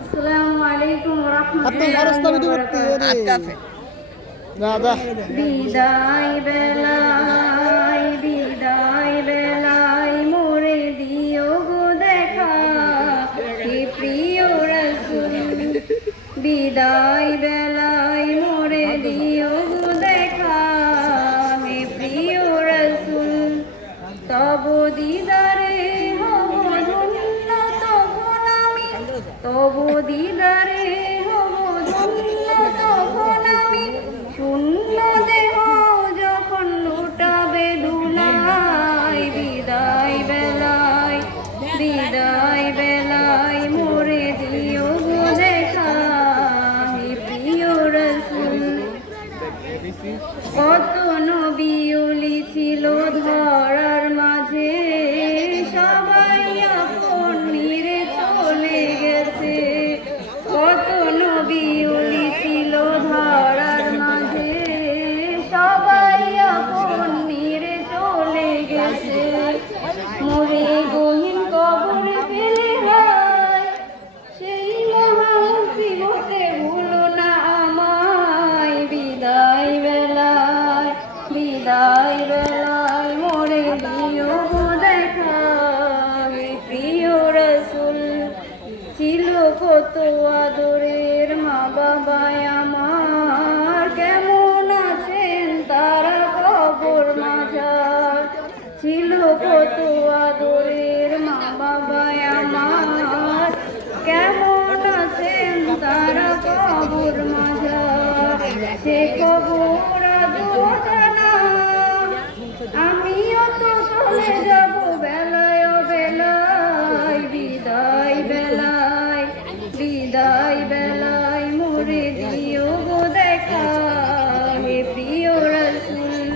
আসসালামু আলাইকুম ওয়া রাহমাতুল্লাহি বিদায় বেলায় মোরে দিও গো দেখা হে প্রিয় রাসূল বিদায় বেলায় মোরে দিও গো দেখা হে প্রিয় রাসূল তব দিদারে হব ধন্য তখন আমি তব দিদারে হব ধন্য তখন আমি শূন্য দেহ যখন লুটাবে ধুলাই বিদায় বেলায় মোরে দিও গো দেখা হে প্রিয় রাসূল কত নবী ওলি ছিল ধরার মাঝে সবাই আপন নিরে চলে গেছে কত নবী ওলি ছিল ধরার মাঝে সবাই আপন নিরে চলে গেছে মোরে গহীন কবরে ফেলে যায় সেই মহান জীবতে ভুলো না আমায় বিদায় বেলায় মোরে দিও গো দেখা হে প্রিয় রাসূল ছিল কত আদরের মা বাবা আমার কেমন আছেন তারা কবর মাঝার ছিল কত আদরের মা বাবা আমার কেমন আছেন তারা কবর মাঝার সে কবর আজও জানা আমিও তো চলে যাব বেলায় বেলায় মোরে দিও গো দেখা হে প্রিয় রাসূল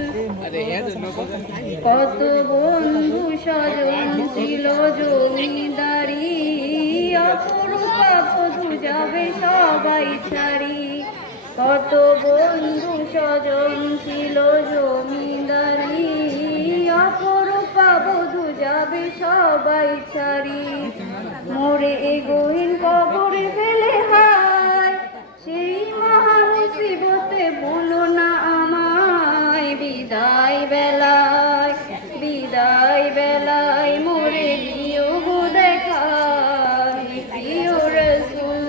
কত বন্ধু স্বজন ছিল জমিদারি অপরূপা বধূ যাবে সবাই ছাড়ি কত বন্ধু স্বজন ছিল জমিদারি অপরূপা বধূ যাবে সবাই ছাড়ি মোরে এ গহীন কবরে ফেলে হায় সেই মহান মুসিবতে ভুলো না আমায় বিদায় বেলায় মোরে দিও গো দেখা হে প্রিয় রাসূল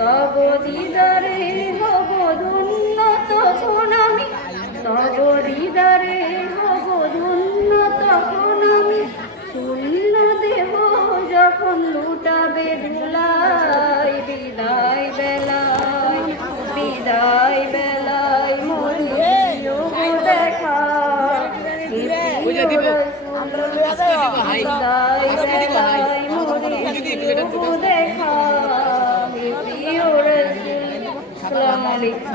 তব দিদারে হব ধন্য তখন আমি তব দিদারে হব ধন্য তখন আমি শূন্য দেহ যখন লুটাবে ধুলাই বিদায় বেলায় মোরে দিও গো দেখা হে প্রিয় রাসূল বিদায় বেলায় মোরে দিও গো দেখা হে প্রিয় রাসূল আসসালামু আলাইকুম।